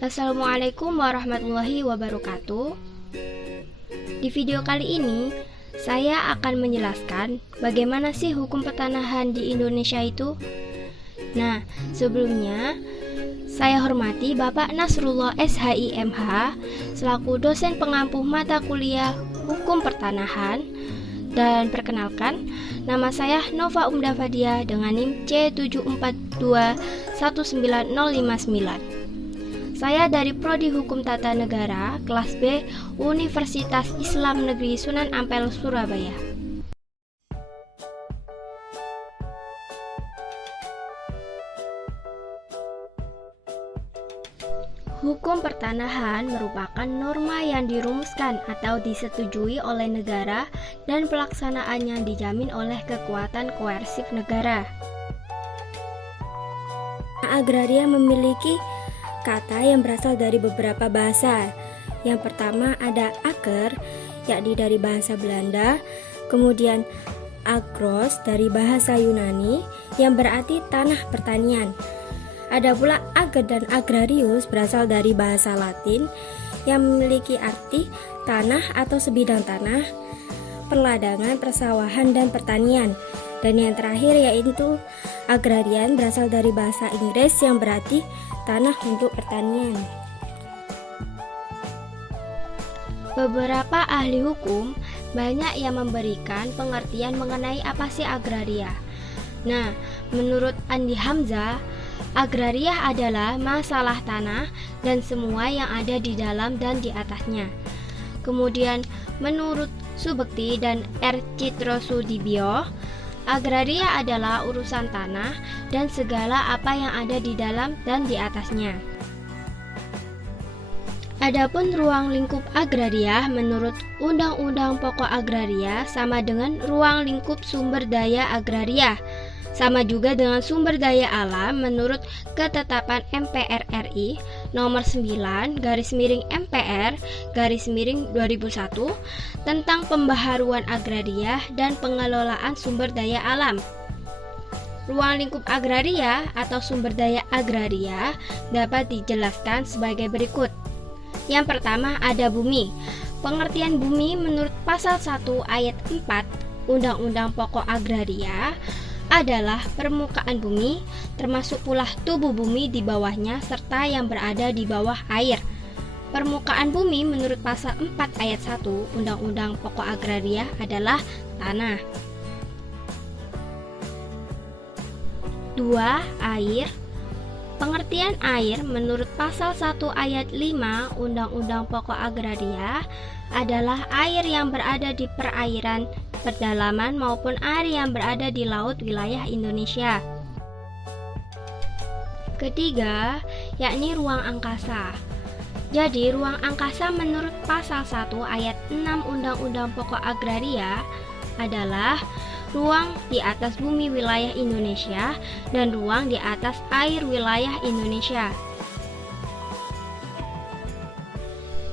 Assalamualaikum warahmatullahi wabarakatuh. Di video kali ini, saya akan menjelaskan bagaimana sih hukum pertanahan di Indonesia itu. Nah, sebelumnya saya hormati Bapak Nasrullah SHIMH selaku dosen pengampu mata kuliah Hukum Pertanahan. Dan perkenalkan, nama saya Nova Umdafadia dengan NIM C74219059. Saya dari Prodi Hukum Tata Negara, kelas B, Universitas Islam Negeri Sunan Ampel, Surabaya. Hukum pertanahan merupakan norma yang dirumuskan atau disetujui oleh negara dan pelaksanaannya dijamin oleh kekuatan koersif negara. Agraria memiliki kata yang berasal dari beberapa bahasa. Yang pertama ada ager, yakni dari bahasa Belanda, kemudian agros dari bahasa Yunani yang berarti tanah pertanian. Ada pula ager dan agrarius berasal dari bahasa Latin yang memiliki arti tanah atau sebidang tanah, perladangan, persawahan, dan pertanian. Dan yang terakhir yaitu agrarian berasal dari bahasa Inggris yang berarti tanah untuk pertanian. Beberapa ahli hukum banyak yang memberikan pengertian mengenai apa sih agraria. Nah, menurut Andi Hamzah, agraria adalah masalah tanah dan semua yang ada di dalam dan di atasnya. Kemudian, menurut Subekti dan R. Citrosudibyo, agraria adalah urusan tanah dan segala apa yang ada di dalam dan di atasnya. Adapun ruang lingkup agraria menurut Undang-Undang Pokok Agraria sama dengan ruang lingkup sumber daya agraria. Sama juga dengan sumber daya alam menurut Ketetapan MPR RI nomor 9/MPR/2001 tentang pembaharuan agraria dan pengelolaan sumber daya alam. Ruang lingkup agraria atau sumber daya agraria dapat dijelaskan sebagai berikut. Yang pertama ada bumi. Pengertian bumi menurut pasal 1 ayat 4 Undang-Undang Pokok Agraria adalah permukaan bumi, termasuk pula tubuh bumi di bawahnya serta yang berada di bawah air. Permukaan bumi menurut pasal 4 ayat 1 Undang-Undang Pokok Agraria adalah tanah. 2. Air. Pengertian air menurut pasal 1 ayat 5 Undang-Undang Pokok Agraria adalah air yang berada di perairan pedalaman maupun air yang berada di laut wilayah Indonesia. Ketiga, yakni ruang angkasa. Jadi, ruang angkasa menurut pasal 1 ayat 6 Undang-Undang Pokok Agraria adalah ruang di atas bumi wilayah Indonesia dan ruang di atas air wilayah Indonesia.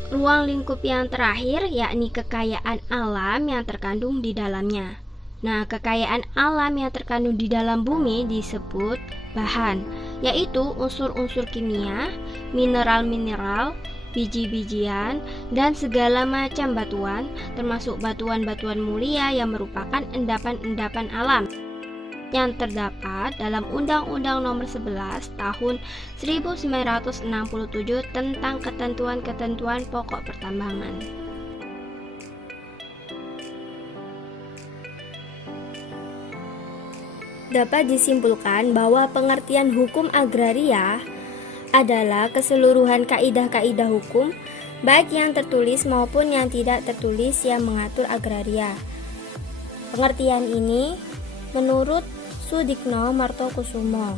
Ruang lingkup yang terakhir yakni kekayaan alam yang terkandung di dalamnya. Nah, kekayaan alam yang terkandung di dalam bumi disebut bahan, yaitu unsur-unsur kimia, mineral-mineral, biji-bijian, dan segala macam batuan, termasuk batuan-batuan mulia yang merupakan endapan-endapan alam yang terdapat dalam Undang-Undang Nomor 11 Tahun 1967 tentang ketentuan-ketentuan pokok pertambangan. Dapat disimpulkan bahwa pengertian hukum agraria adalah keseluruhan kaidah-kaidah hukum, baik yang tertulis maupun yang tidak tertulis yang mengatur agraria. Pengertian ini menurut Sudikno Martokusumo.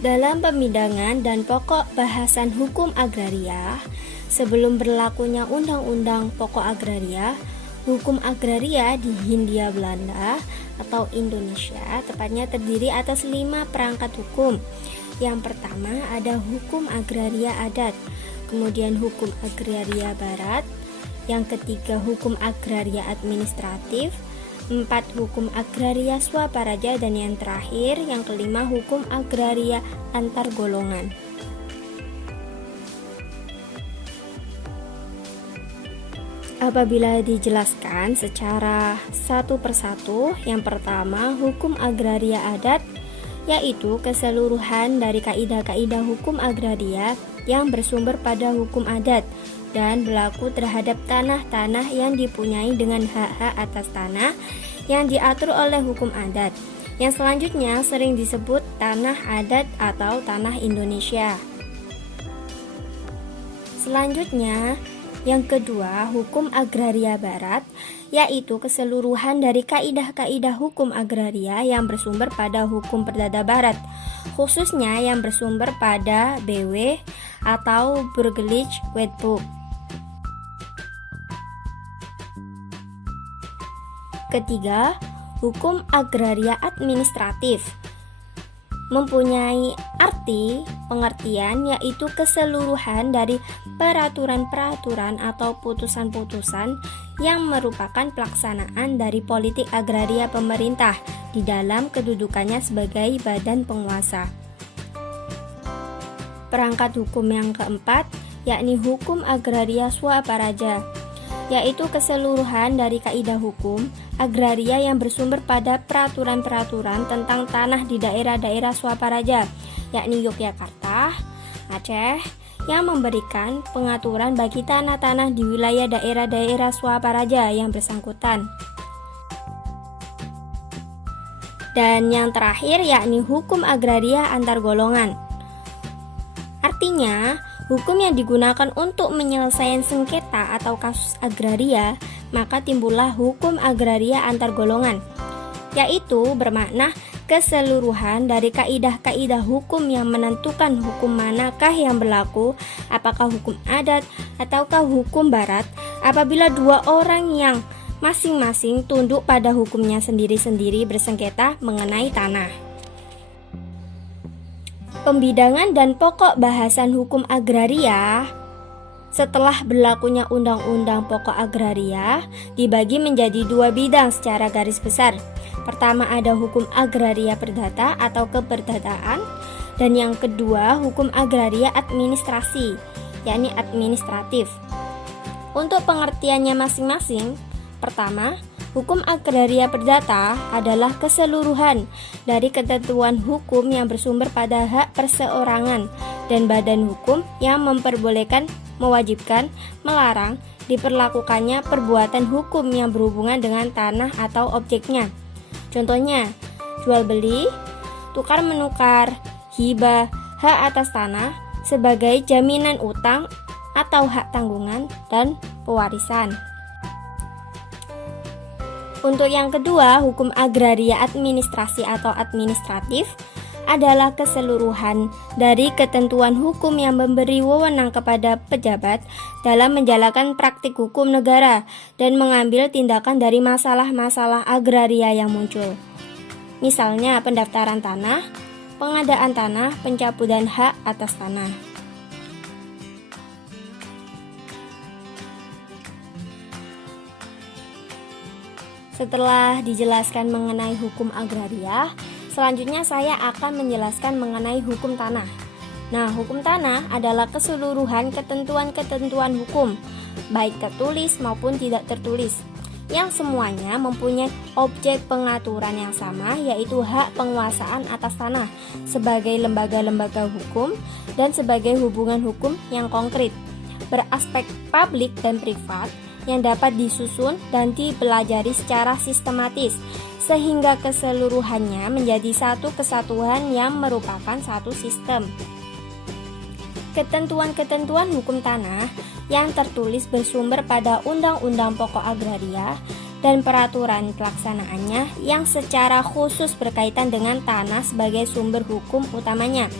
Dalam pembidangan dan pokok bahasan hukum agraria, sebelum berlakunya Undang-Undang Pokok Agraria, hukum agraria di Hindia Belanda atau Indonesia tepatnya terdiri atas 5 perangkat hukum. Yang pertama ada hukum agraria adat, kemudian hukum agraria barat, yang ketiga hukum agraria administratif, 4 hukum agraria swaparaja, dan yang terakhir yang kelima hukum agraria antar golongan. Apabila dijelaskan secara satu persatu, yang pertama hukum agraria adat, yaitu keseluruhan dari kaidah-kaidah hukum agraria yang bersumber pada hukum adat dan berlaku terhadap tanah-tanah yang dipunyai dengan hak-hak atas tanah yang diatur oleh hukum adat. Yang selanjutnya sering disebut tanah adat atau tanah Indonesia. Selanjutnya, yang kedua, hukum agraria barat, yaitu keseluruhan dari kaidah-kaidah hukum agraria yang bersumber pada hukum perdata barat, khususnya yang bersumber pada BW atau Burgerlich Wetboek. Ketiga, hukum agraria administratif mempunyai arti pengertian yaitu keseluruhan dari peraturan-peraturan atau putusan-putusan yang merupakan pelaksanaan dari politik agraria pemerintah di dalam kedudukannya sebagai badan penguasa. Perangkat hukum yang keempat yakni hukum agraria swaparaja, yaitu keseluruhan dari kaidah hukum agraria yang bersumber pada peraturan-peraturan tentang tanah di daerah-daerah swaparaja, yakni Yogyakarta, Aceh, yang memberikan pengaturan bagi tanah-tanah di wilayah daerah-daerah swaparaja yang bersangkutan. Dan yang terakhir yakni hukum agraria antar golongan. Artinya, hukum yang digunakan untuk menyelesaikan sengketa atau kasus agraria, maka timbullah hukum agraria antar golongan, yaitu bermakna keseluruhan dari kaidah-kaidah hukum yang menentukan hukum manakah yang berlaku, apakah hukum adat ataukah hukum barat, apabila dua orang yang masing-masing tunduk pada hukumnya sendiri-sendiri bersengketa mengenai tanah. Pembidangan dan pokok bahasan hukum agraria setelah berlakunya Undang-Undang Pokok Agraria dibagi menjadi dua bidang secara garis besar. Pertama ada hukum agraria perdata atau keperdataan, dan yang kedua hukum agraria administrasi, yakni administratif. Untuk pengertiannya masing-masing, pertama, hukum agraria perdata adalah keseluruhan dari ketentuan hukum yang bersumber pada hak perseorangan dan badan hukum yang memperbolehkan, mewajibkan, melarang diperlakukannya perbuatan hukum yang berhubungan dengan tanah atau objeknya. Contohnya, jual beli, tukar menukar, hibah, hak atas tanah sebagai jaminan utang atau hak tanggungan dan pewarisan. Untuk yang kedua, hukum agraria administrasi atau administratif adalah keseluruhan dari ketentuan hukum yang memberi wewenang kepada pejabat dalam menjalankan praktik hukum negara dan mengambil tindakan dari masalah-masalah agraria yang muncul. Misalnya pendaftaran tanah, pengadaan tanah, pencabutan hak atas tanah. Setelah dijelaskan mengenai hukum agraria, selanjutnya saya akan menjelaskan mengenai hukum tanah. Nah, hukum tanah adalah keseluruhan ketentuan-ketentuan hukum, baik tertulis maupun tidak tertulis, yang semuanya mempunyai objek pengaturan yang sama, yaitu hak penguasaan atas tanah sebagai lembaga-lembaga hukum dan sebagai hubungan hukum yang konkret, beraspek publik dan privat, yang dapat disusun dan dipelajari secara sistematis sehingga keseluruhannya menjadi satu kesatuan yang merupakan satu sistem. Ketentuan-ketentuan hukum tanah yang tertulis bersumber pada Undang-Undang Pokok Agraria dan peraturan pelaksanaannya yang secara khusus berkaitan dengan tanah sebagai sumber hukum utamanya.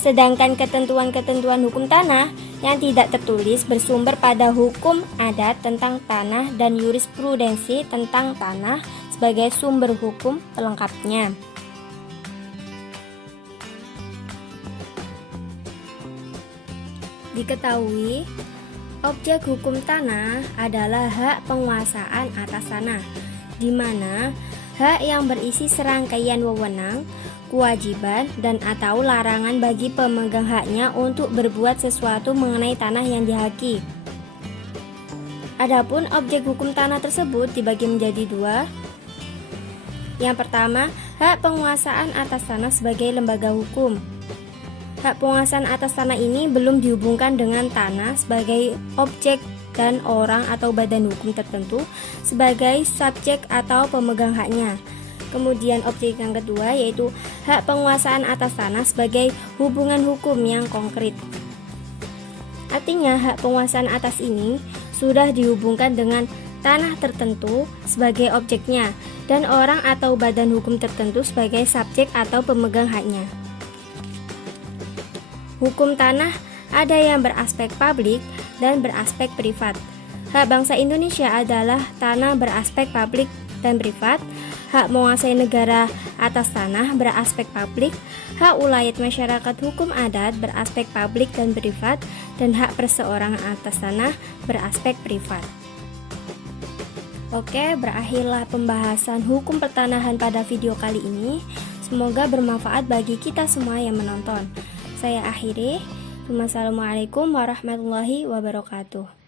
Sedangkan ketentuan-ketentuan hukum tanah yang tidak tertulis bersumber pada hukum adat tentang tanah dan jurisprudensi tentang tanah sebagai sumber hukum pelengkapnya. Diketahui, objek hukum tanah adalah hak penguasaan atas tanah, di mana hak yang berisi serangkaian wewenang, kewajiban, dan atau larangan bagi pemegang haknya untuk berbuat sesuatu mengenai tanah yang dihaki. Adapun objek hukum tanah tersebut dibagi menjadi dua. Yang pertama, hak penguasaan atas tanah sebagai lembaga hukum. Hak penguasaan atas tanah ini belum dihubungkan dengan tanah sebagai objek dan orang atau badan hukum tertentu sebagai subjek atau pemegang haknya. Kemudian objek yang kedua yaitu hak penguasaan atas tanah sebagai hubungan hukum yang konkret. Artinya hak penguasaan atas ini sudah dihubungkan dengan tanah tertentu sebagai objeknya dan orang atau badan hukum tertentu sebagai subjek atau pemegang haknya. Hukum tanah ada yang beraspek publik dan beraspek privat. Hak bangsa Indonesia adalah tanah beraspek publik dan privat. Hak menguasai negara atas tanah beraspek publik. Hak ulayat masyarakat hukum adat beraspek publik dan privat, dan hak perseorangan atas tanah beraspek privat. Oke, berakhirlah pembahasan hukum pertanahan pada video kali ini. Semoga bermanfaat bagi kita semua yang menonton. Saya akhiri. Wassalamualaikum warahmatullahi wabarakatuh.